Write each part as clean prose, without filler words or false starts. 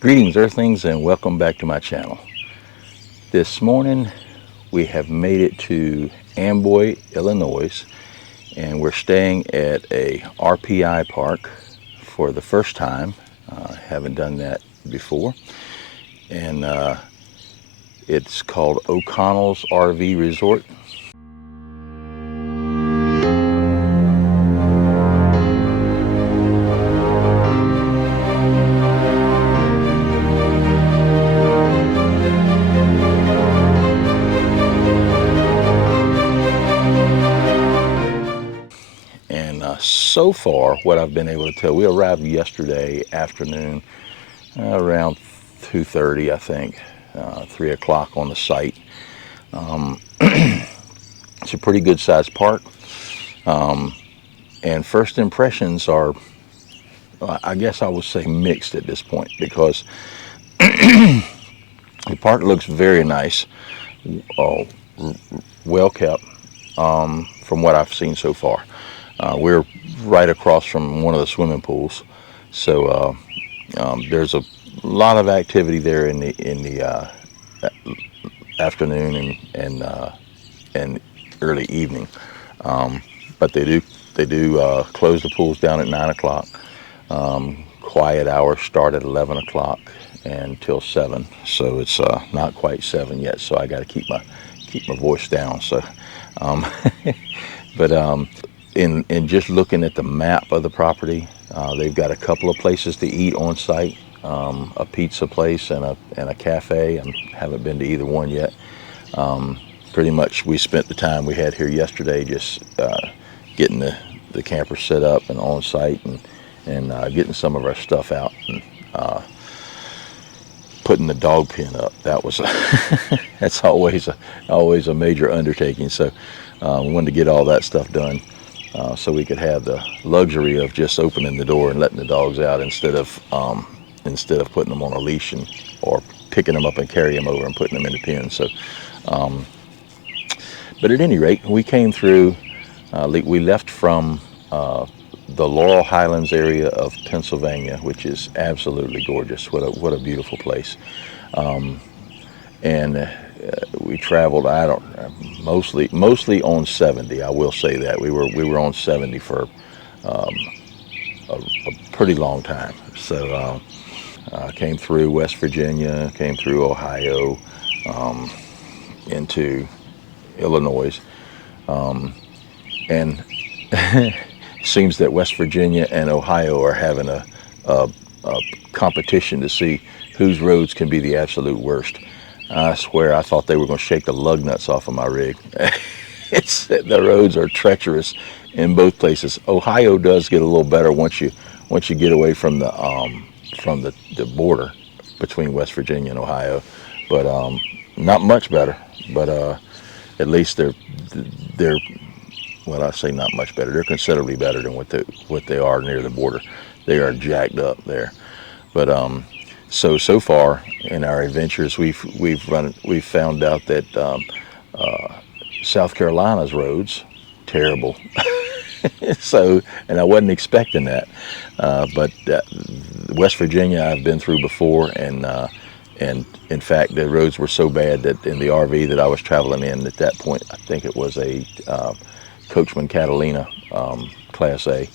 Greetings Earthlings and welcome back to my channel. This morning we have made it to Amboy, Illinois, and we're staying at a RPI park for the first time. Haven't done that before, and it's called OConnell's RV Resort. And so far, what I've been able to tell, we arrived yesterday afternoon around 2:30, I think, 3 o'clock on the site. It's a pretty good sized park, and first impressions are, I guess I would say, mixed at this point, because the park looks very nice, uh, well kept, from what I've seen so far. We're right across from one of the swimming pools, so there's a lot of activity there in the afternoon and early evening. But they do close the pools down at 9 o'clock. Quiet hours start at 11 o'clock until 7. So it's not quite 7 yet. So I got to keep my voice down. So, but in just looking at the map of the property, they've got a couple of places to eat on site. A pizza place and a cafe. I haven't been to either one yet. Pretty much we spent the time we had here yesterday just getting the camper set up and on site, and getting some of our stuff out, and putting the dog pen up. That was that's always a major undertaking. So we wanted to get all that stuff done, so we could have the luxury of just opening the door and letting the dogs out instead of putting them on a leash or picking them up and carrying them over and putting them in the pen. So, but at any rate, we came through. We left from the Laurel Highlands area of Pennsylvania, which is absolutely gorgeous. What a beautiful place. And we traveled. Mostly on 70. I will say that we were on 70 for a pretty long time. So came through West Virginia, came through Ohio, into Illinois, and it seems that West Virginia and Ohio are having a competition to see whose roads can be the absolute worst. I swear I thought they were going to shake the lug nuts off of my rig. The roads are treacherous in both places. Ohio does get a little better once you get away from the border between West Virginia and Ohio, but not much better. But at least they're well, I say not much better. They're considerably better than what they are near the border. They are jacked up there. But so far in our adventures, we've found out that South Carolina's roads terrible. So, and I wasn't expecting that. But West Virginia I've been through before, and in fact the roads were so bad that in the RV that I was traveling in at that point, I think it was a Coachman Catalina Class A.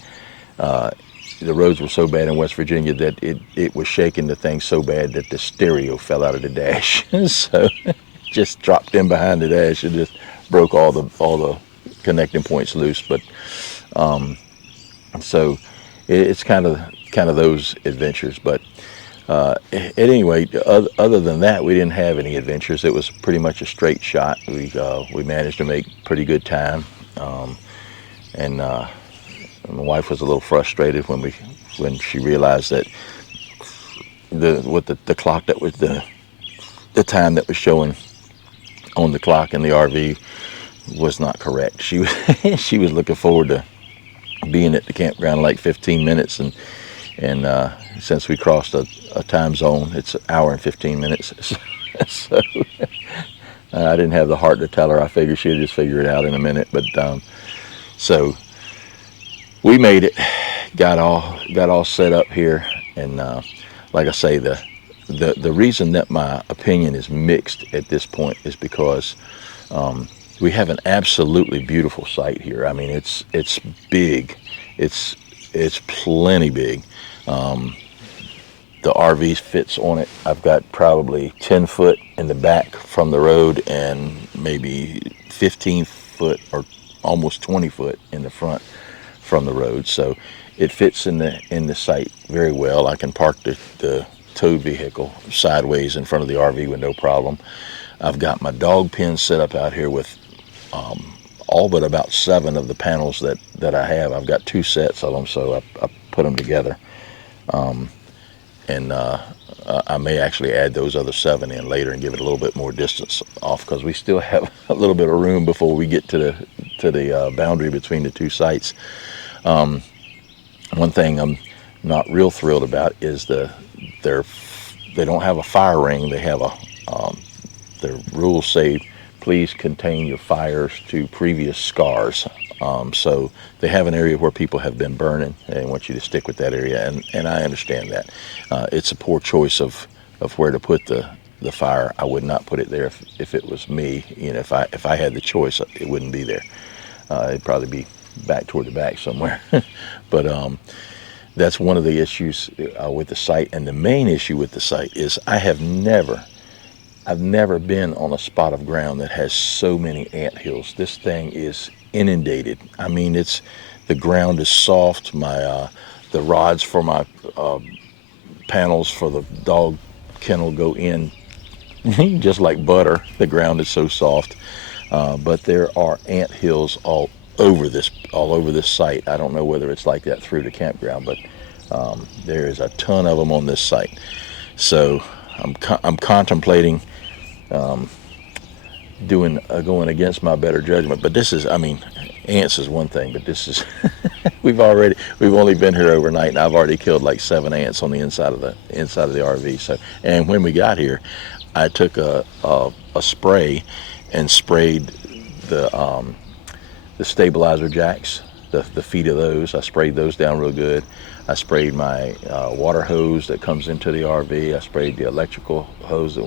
The roads were so bad in West Virginia that it was shaking the thing so bad that the stereo fell out of the dash. So just dropped in behind the dash and just broke all the connecting points loose. But so it's kind of those adventures. But at any rate, other than that, we didn't have any adventures. It was pretty much a straight shot. We managed to make pretty good time, and my wife was a little frustrated when she realized that the clock that was the time that was showing on the clock in the RV was not correct. She was looking forward to being at the campground like 15 minutes, and since we crossed a time zone, it's an hour and 15 minutes. So I didn't have the heart to tell her. I figured she'd just figure it out in a minute. But so we made it, got all set up here, and like I say, the reason that my opinion is mixed at this point is because we have an absolutely beautiful site here. I mean, it's big, it's plenty big. The RV fits on it. I've got probably 10 foot in the back from the road and maybe 15 foot or almost 20 foot in the front from the road. So it fits in the site very well. I can park the towed vehicle sideways in front of the RV with no problem. I've got my dog pen set up out here with all but about 7 of the panels that I have. I've got 2 sets of them, so I put them together. And I may actually add those other 7 in later and give it a little bit more distance off, because we still have a little bit of room before we get to the boundary between the 2 sites. One thing I'm not real thrilled about is they don't have a fire ring. They have their rules say please contain your fires to previous scars. So they have an area where people have been burning, and they want you to stick with that area, and I understand that. It's a poor choice of where to put the fire. I would not put it there if it was me. You know, if I had the choice, it wouldn't be there. It'd probably be back toward the back somewhere. But that's one of the issues with the site. And the main issue with the site is I've never been on a spot of ground that has so many ant hills. This thing is inundated. I mean, the ground is soft. The rods for my panels for the dog kennel go in just like butter. The ground is so soft. But there are ant hills all over this site. I don't know whether it's like that through the campground, but there is a ton of them on this site. So I'm contemplating going against my better judgment. But this is, I mean, ants is one thing, but this is we've only been here overnight, and I've already killed like 7 ants on the inside of the RV. So, and when we got here, I took a spray and sprayed the stabilizer jacks, the feet of those. I sprayed those down real good. I sprayed my water hose that comes into the RV. I sprayed the electrical hose that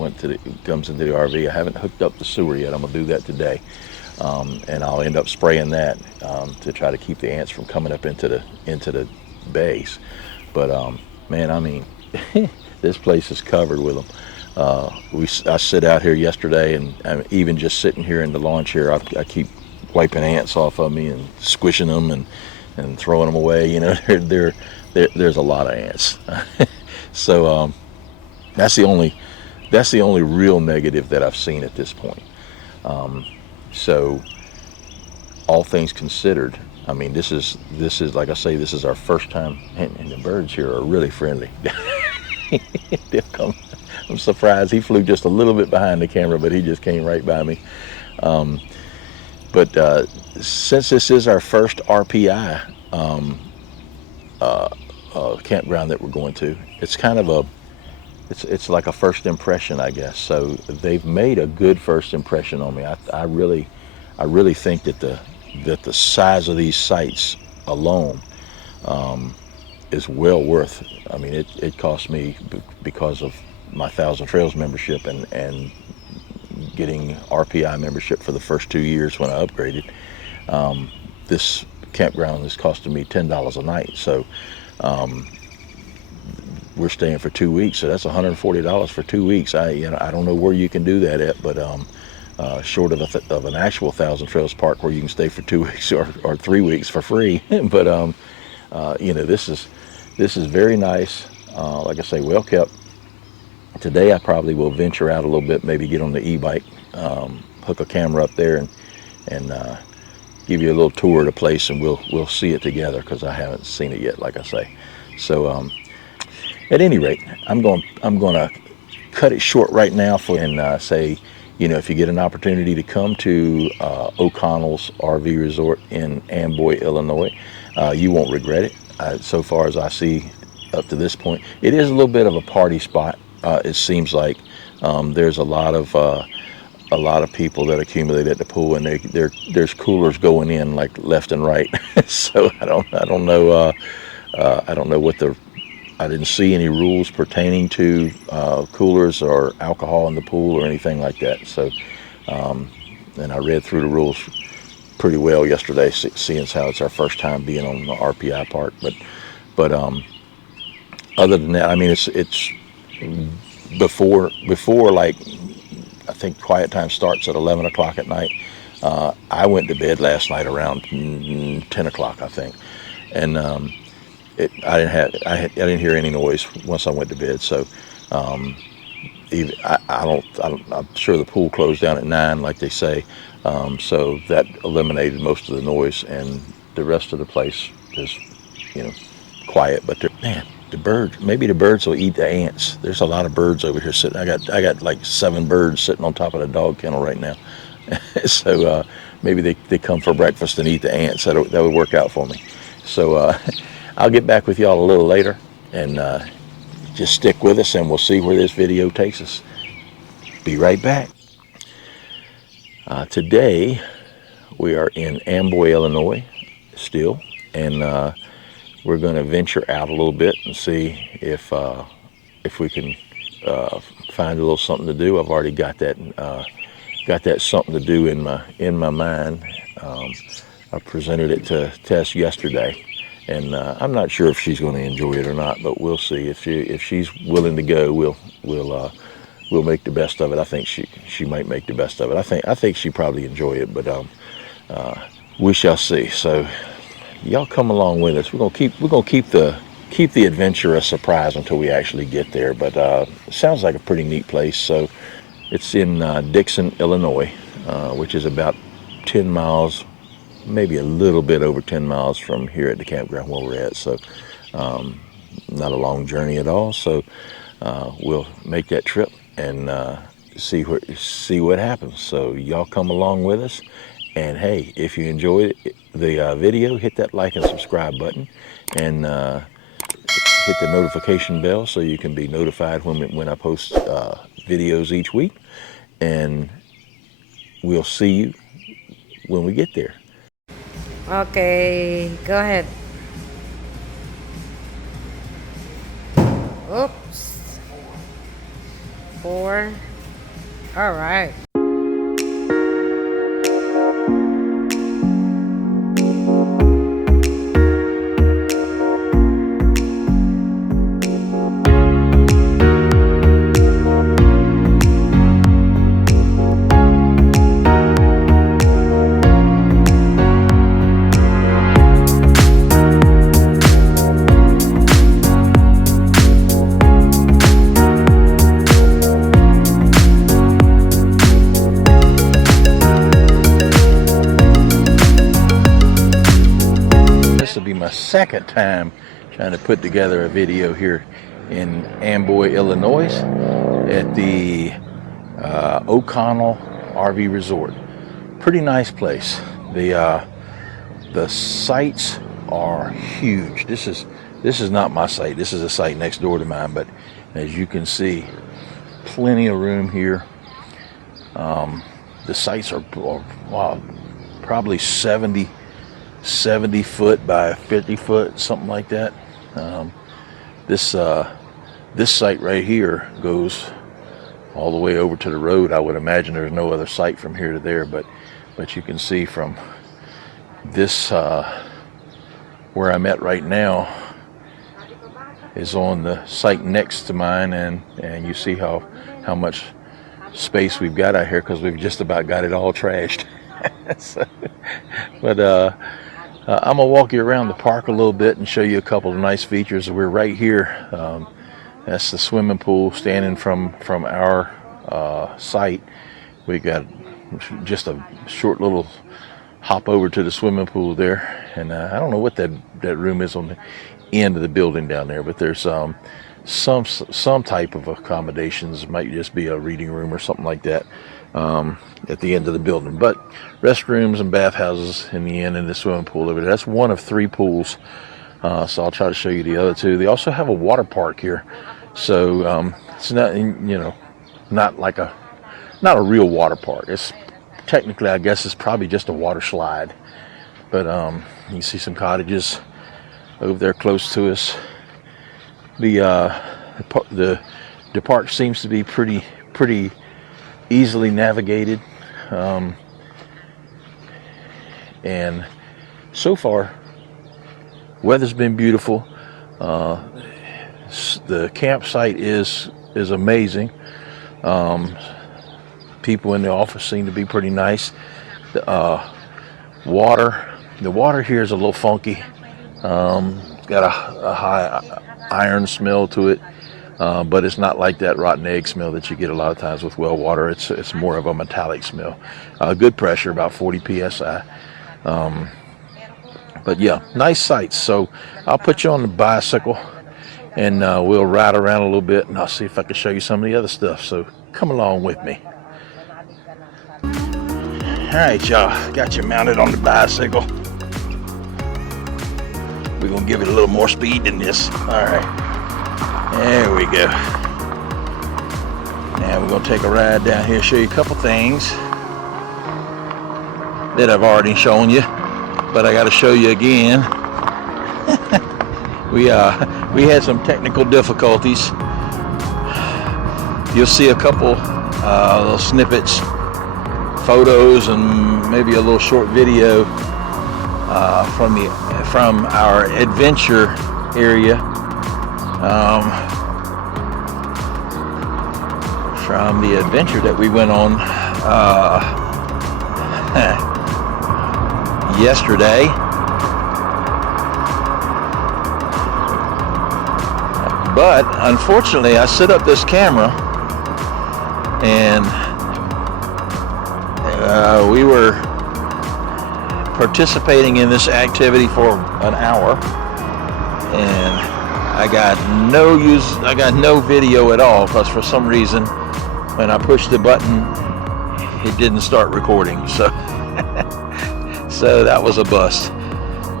comes into the RV. I haven't hooked up the sewer yet. I'm gonna do that today, and I'll end up spraying that to try to keep the ants from coming up into the base. But man, I mean, this place is covered with them. I sit out here yesterday, and I'm even just sitting here in the lawn chair, I keep wiping ants off of me and squishing them and throwing them away. You know, there's a lot of ants. So that's the only real negative that I've seen at this point. So all things considered, I mean, this is like I say, this is our first time, and the birds here are really friendly. They'll come. I'm surprised. He flew just a little bit behind the camera, but he just came right by me. But since this is our first RPI campground that we're going to, it's kind of it's like a first impression, I guess. So they've made a good first impression on me. I really think that the size of these sites alone is well worth. I mean, it cost me, because of my 1,000 Trails membership and getting RPI membership for the first 2 years when I upgraded. This campground is costing me $10 a night. So we're staying for 2 weeks, so that's $140 for 2 weeks. I don't know where you can do that at, but short of an actual 1,000 Trails park where you can stay for 2 weeks or 3 weeks for free. But this is very nice. Like I say, well kept. Today I probably will venture out a little bit, maybe get on the e-bike, hook a camera up there, and give you a little tour of the place, and we'll see it together, because I haven't seen it yet, like I say. So at any rate, I'm going to cut it short right now and say, if you get an opportunity to come to OConnell's RV Resort in Amboy, Illinois, you won't regret it. So far as I see up to this point, it is a little bit of a party spot. It seems like there's a lot of people that accumulate at the pool, and there's coolers going in like left and right. So I don't know what the I didn't see any rules pertaining to coolers or alcohol in the pool or anything like that. So, and I read through the rules pretty well yesterday, seeing as how it's our first time being on the RPI park. But other than that, I mean, it's before like, I think quiet time starts at 11 o'clock at night. I went to bed last night around 10 o'clock, I think, and I didn't hear any noise once I went to bed. So even I'm sure the pool closed down at 9, like they say. So that eliminated most of the noise, and the rest of the place is, quiet. But man, the birds, maybe the birds will eat the ants. There's a lot of birds over here sitting. I got like 7 birds sitting on top of the dog kennel right now. So maybe they come for breakfast and eat the ants. That would work out for me. So I'll get back with y'all a little later, and just stick with us, and we'll see where this video takes us. Be right back. Today we are in Amboy, Illinois still, and we're going to venture out a little bit and see if we can find a little something to do. I've already got that something to do in my mind. I presented it to Tess yesterday, and I'm not sure if she's going to enjoy it or not, but we'll see. If she's willing to go, we'll make the best of it. I think she might make the best of it. I think she probably enjoy it, but we shall see. So y'all come along with us. We're gonna keep the adventure a surprise until we actually get there. But it sounds like a pretty neat place. So it's in Dixon, Illinois, which is about 10 miles, maybe a little bit over 10 miles from here at the campground where we're at. So not a long journey at all. So we'll make that trip and see what happens. So y'all come along with us. And hey, if you enjoyed the video, hit that like and subscribe button, and hit the notification bell so you can be notified when I post videos each week. And we'll see you when we get there. Okay, go ahead. Oops. 4. All right. Second time trying to put together a video here in Amboy, Illinois at the OConnell RV Resort. Pretty nice place. The sites are huge. This is not my site. This is a site next door to mine, but as you can see, plenty of room here. The sites are wow, probably 70 foot by 50 foot, something like that. This site right here goes all the way over to the road. I would imagine there's no other site from here to there, but you can see from this where I'm at right now is on the site next to mine, and you see how much space we've got out here, because we've just about got it all trashed. So, but I'm gonna walk you around the park a little bit and show you a couple of nice features. We're right here. That's the swimming pool standing from our site. We got just a short little hop over to the swimming pool there, and I don't know what that room is on the end of the building down there, but there's some type of accommodations. It might just be a reading room or something like that at the end of the building, but restrooms and bathhouses in the end, and the swimming pool over there. That's one of 3 pools, so I'll try to show you the other 2. They also have a water park here, so it's not, not a real water park. It's technically, I guess, it's probably just a water slide, but you see some cottages over there close to us. The park seems to be pretty easily navigated, and so far weather's been beautiful. The campsite is amazing. People in the office seem to be pretty nice. The water here is a little funky. It's got a high iron smell to it, but it's not like that rotten egg smell that you get a lot of times with well water. It's more of a metallic smell. Good pressure, about 40 psi. But yeah, nice sights. So I'll put you on the bicycle, and we'll ride around a little bit, and I'll see if I can show you some of the other stuff. So come along with me. All right, y'all, got you mounted on the bicycle. We're gonna give it a little more speed than this. All right, there we go. Now we're gonna take a ride down here, show you a couple things that I've already shown you, but I gotta show you again. We had some technical difficulties. You'll see a couple little snippets, photos, and maybe a little short video from our adventure area, from the adventure that we went on yesterday. But unfortunately, I set up this camera, and we were participating in this activity for an hour, and I got no video at all, because for some reason when I pushed the button it didn't start recording. So so that was a bust.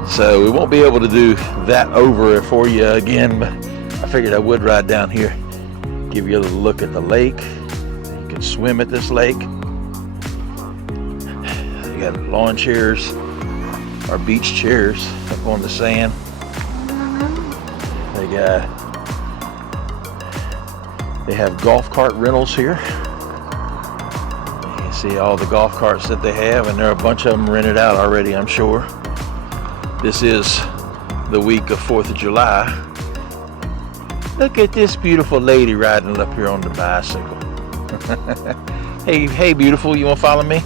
So we won't be able to do that over for you again, but I figured I would ride down here, give you a little look at the lake. You can swim at this lake. You got lawn chairs or beach chairs up on the sand. They have golf cart rentals here. You see all the golf carts that they have, and there are a bunch of them rented out already, I'm sure. This is the week of 4th of July. Look at this beautiful lady riding up here on the bicycle. Hey, beautiful, you want to follow me?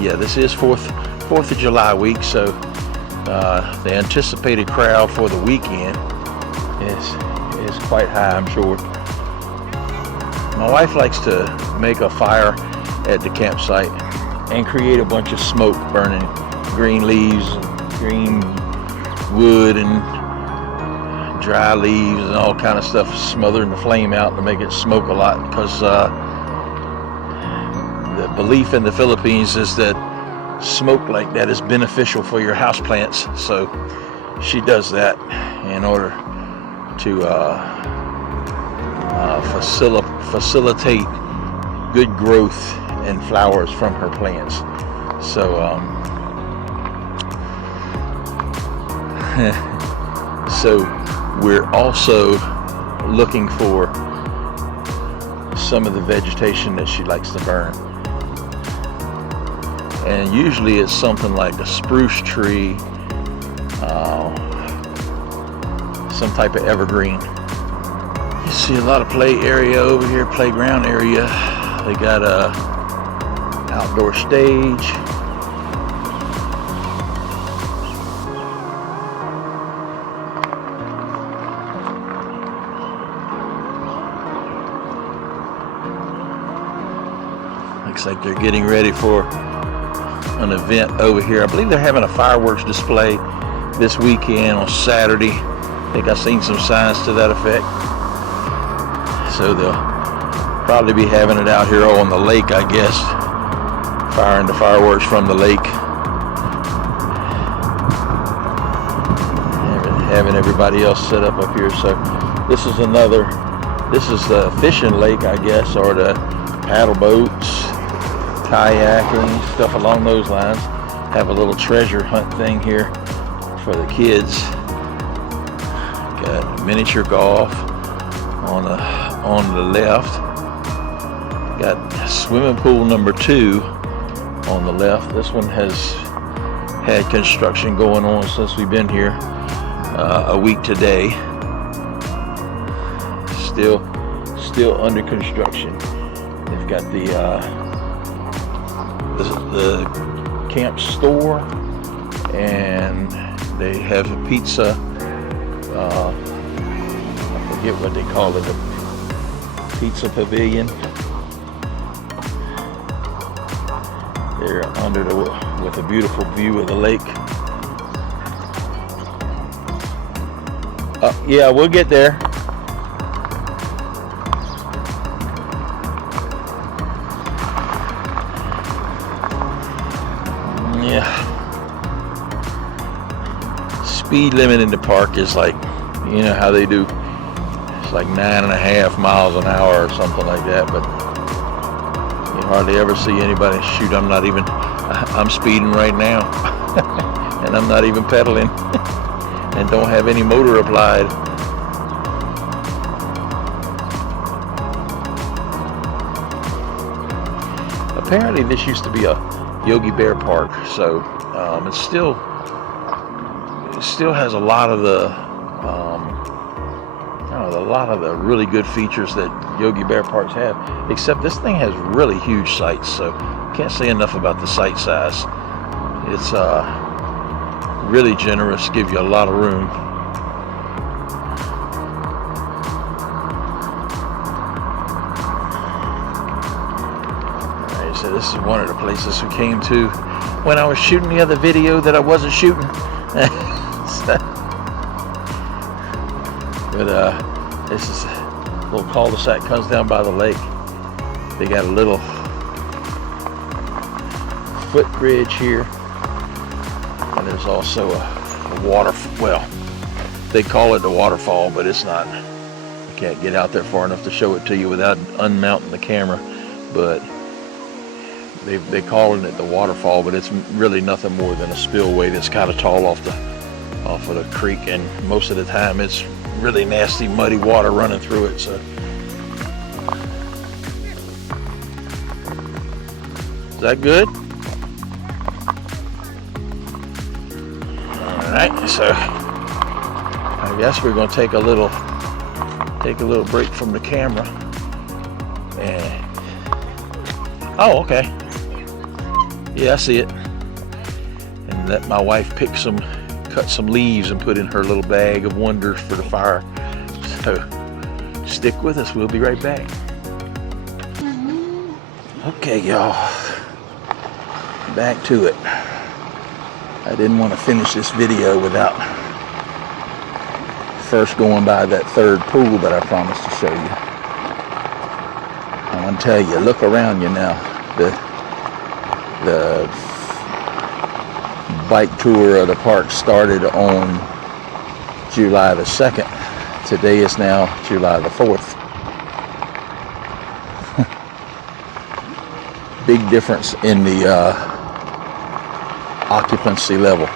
Yeah, this is 4th of July week, so the anticipated crowd for the weekend is quite high, I'm sure. My wife likes to make a fire at the campsite and create a bunch of smoke burning, green leaves, green wood, and dry leaves and all kind of stuff, smothering the flame out to make it smoke a lot, because the belief in the Philippines is that smoke like that is beneficial for your houseplants. So she does that in order to facilitate good growth and flowers from her plants. So so we're also looking for some of the vegetation that she likes to burn. And usually it's something like a spruce tree, some type of evergreen. You see a lot of play area over here, playground area. They got a outdoor stage. Looks like they're getting ready for an event over here. I believe they're having a fireworks display this weekend on Saturday. I think I've seen some signs to that effect. So they'll probably be having it out here on the lake, I guess, firing the fireworks from the lake, having everybody else set up here. So this is the fishing lake, I guess, or the paddle boats, kayaking, stuff along those lines. have a little treasure hunt thing here for the kids. Got miniature golf on the left. Got swimming pool number 2 on the left. This one has had construction going on since we've been here a week today. Still under construction. They've got the camp store, and they have a pizza. I forget what they call it, a pizza pavilion. They're under with a beautiful view of the lake. Yeah, we'll get there. Yeah. Speed limit in the park is like, you know how they do, it's like 9.5 miles an hour or something like that, but you hardly ever see anybody. Shoot, I'm speeding right now. And I'm not even pedaling and don't have any motor applied. Apparently this used to be a Yogi Bear park, so it still has a lot of the really good features that Yogi Bear parks have, except this thing has really huge sites, so can't say enough about the site size. It's really generous, give you a lot of room. Alright, so this is one of the places we came to when I was shooting the other video that I wasn't shooting. But this is a little cul-de-sac, comes down by the lake. They got a little footbridge here, and there's also a water, well, they call it a waterfall, but it's not. I can't get out there far enough to show it to you without unmounting the camera, but they calling it the waterfall, but it's really nothing more than a spillway that's kind of tall off of the creek, and most of the time it's really nasty muddy water running through it. So is that good? Alright, so I guess we're gonna take a little break from the camera. And oh, okay. Yeah, I see it. And let my wife cut some leaves and put in her little bag of wonders for the fire. So stick with us, we'll be right back. Okay, y'all, back to it. I didn't want to finish this video without first going by that third pool that I promised to show you. I want to tell you, look around you now. The bike tour of the park started on July the 2nd. Today is now July the 4th. Big difference in the occupancy level.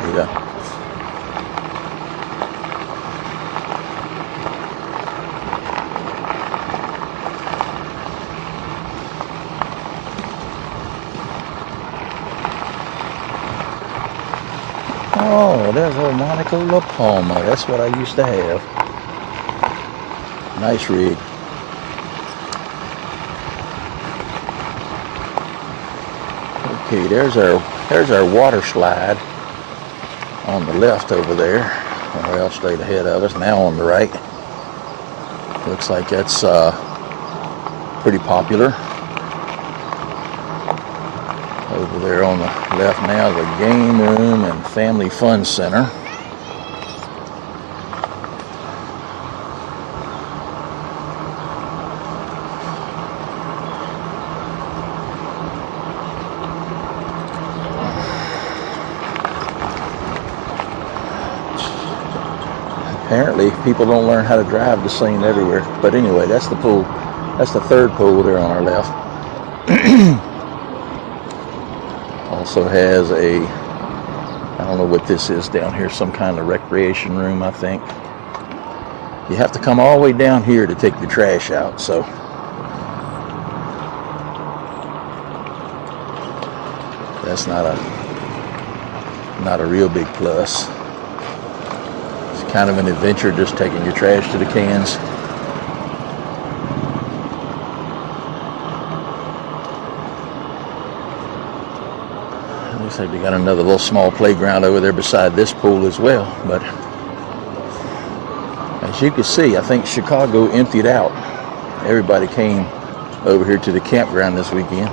There you go. Oh, there's a Monica La Palma. That's what I used to have. Nice rig. Okay, there's our water slide on the left over there, or else straight ahead of us. Now on the right. Looks like that's pretty popular. Over there on the left now, the game room and family fun center. apparently people don't learn how to drive the same everywhere. But anyway, that's the pool. That's the third pool there on our left. Also has a, I don't know what this is down here, some kind of recreation room, I think. You have to come all the way down here to take the trash out, so that's not a real big plus. It's kind of an adventure just taking your trash to the cans. Looks like they got another little small playground over there beside this pool as well, but as you can see, I think Chicago emptied out. Everybody came over here to the campground this weekend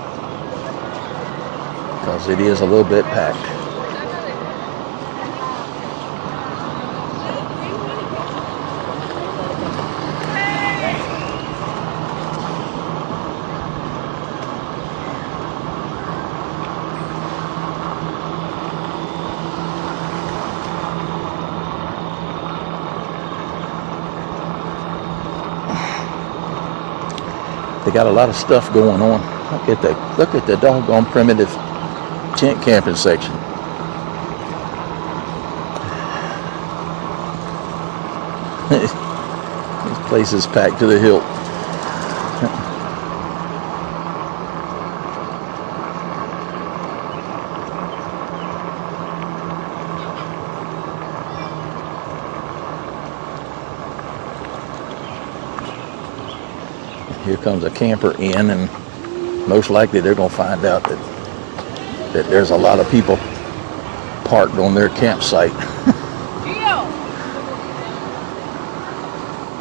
because it is a little bit packed. They got a lot of stuff going on. Look at the doggone primitive tent camping section. This place is packed to the hilt. Here comes a camper in, and most likely they're going to find out that there's a lot of people parked on their campsite.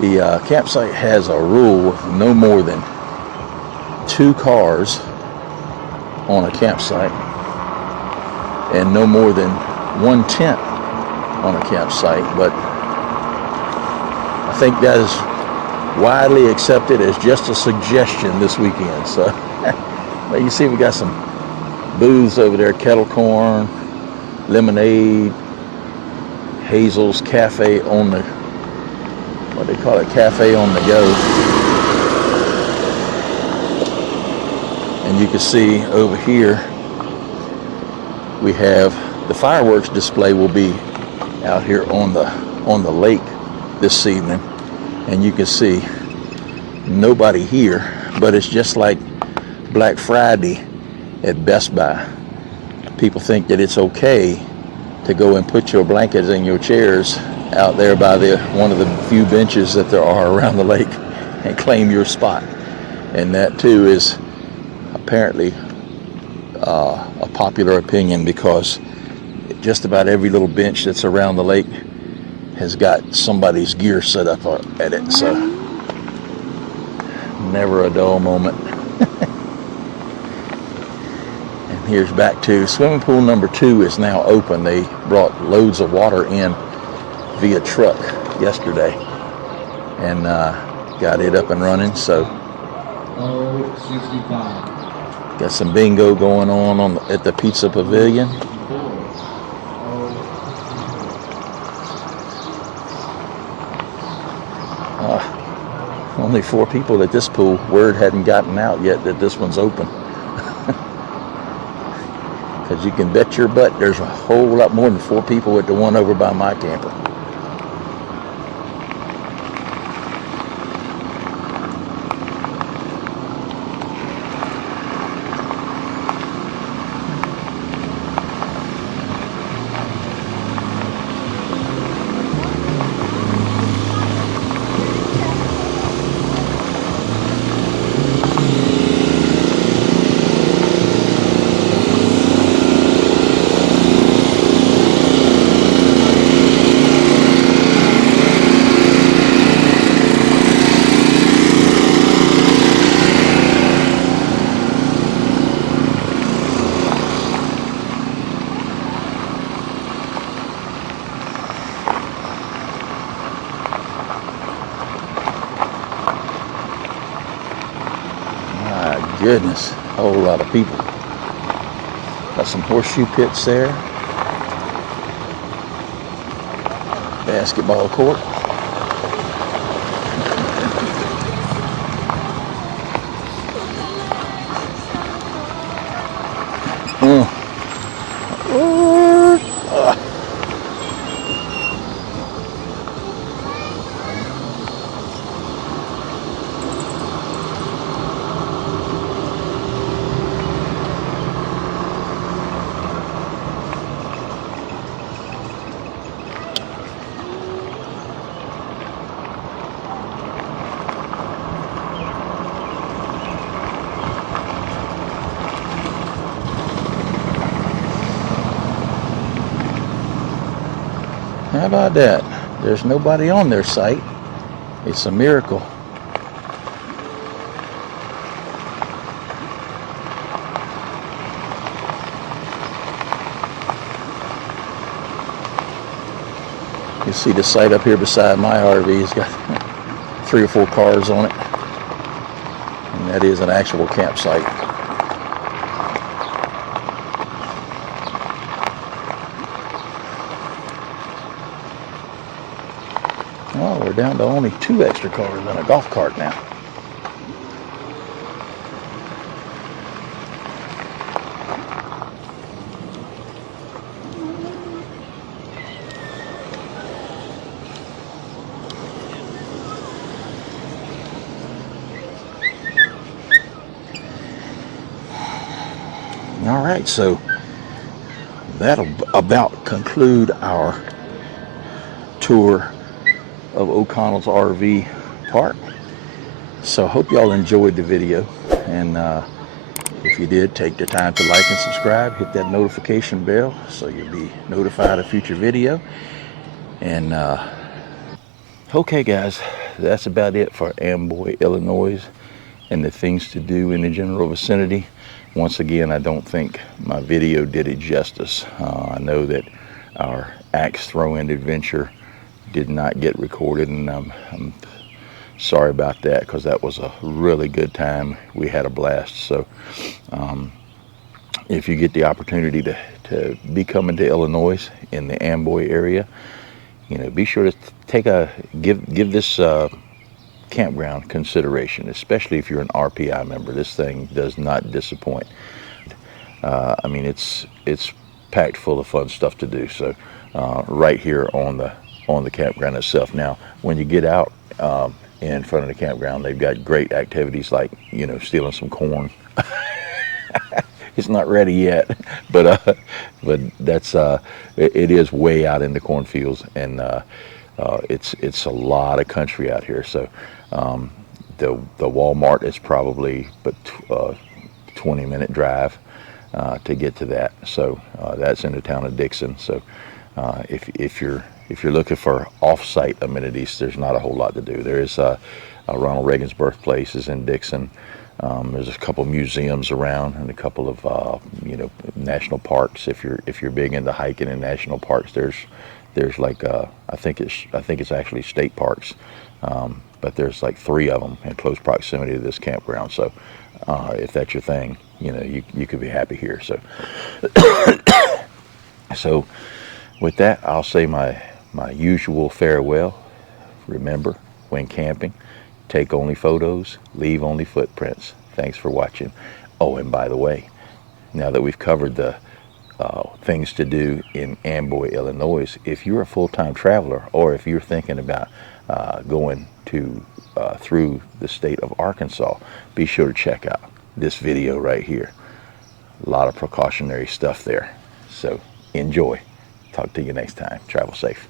The campsite has a rule of no more than 2 cars on a campsite and no more than 1 tent on a campsite, but I think that is widely accepted as just a suggestion this weekend. So you see we got some booths over there, kettle corn, lemonade, Hazel's Cafe on the, what they call it, cafe on the go. And you can see over here we have the fireworks display will be out here on the lake this evening. And you can see nobody here, but it's just like Black Friday at Best Buy. People think that it's okay to go and put your blankets and your chairs out there by one of the few benches that there are around the lake and claim your spot. And that too is apparently a popular opinion, because just about every little bench that's around the lake has got somebody's gear set up at it, so never a dull moment. And here's back to swimming pool number 2 is now open. They brought loads of water in via truck yesterday and got it up and running. So got some bingo going on at the Pizza Pavilion. Only 4 people at this pool. Word hadn't gotten out yet that this one's open. Because you can bet your butt there's a whole lot more than 4 people at the one over by my camper. Goodness, a whole lot of people. Got some horseshoe pits there. Basketball court. How about that? There's nobody on their site. It's a miracle. You see the site up here beside my RV. It's got 3 or 4 cars on it. And that is an actual campsite. Well, we're down to only 2 extra cars and a golf cart now. All right, so that'll about conclude our tour of O'Connell's RV park. So hope y'all enjoyed the video, and if you did, take the time to like and subscribe, hit that notification bell so you'll be notified of future video. And okay guys, that's about it for Amboy, Illinois, and the things to do in the general vicinity. Once again, I don't think my video did it justice. I know that our axe throw-in adventure did not get recorded, and I'm sorry about that, because that was a really good time. We had a blast. So if you get the opportunity to be coming to Illinois in the Amboy area, you know, be sure to give this campground consideration, especially if you're an RPI member. This thing does not disappoint. I mean, it's packed full of fun stuff to do. So right here on the campground itself. Now, when you get out in front of the campground, they've got great activities like, you know, stealing some corn. It's not ready yet, but that's it is way out in the cornfields, and it's a lot of country out here. So the Walmart is probably but 20-minute drive to get to that. So that's in the town of Dixon. So if you're looking for off-site amenities, there's not a whole lot to do. There is Ronald Reagan's birthplace is in Dixon. There's a couple museums around, and a couple of you know, national parks. If you're big into hiking in national parks, there's like I think it's actually state parks, but there's like 3 of them in close proximity to this campground. So if that's your thing, you know, you could be happy here. So so with that, I'll say my usual farewell. Remember, when camping, take only photos, leave only footprints. Thanks for watching. Oh, and by the way, now that we've covered the things to do in Amboy, Illinois, if you're a full-time traveler, or if you're thinking about going to through the state of Arkansas, be sure to check out this video right here. A lot of precautionary stuff there. So enjoy. Talk to you next time. Travel safe.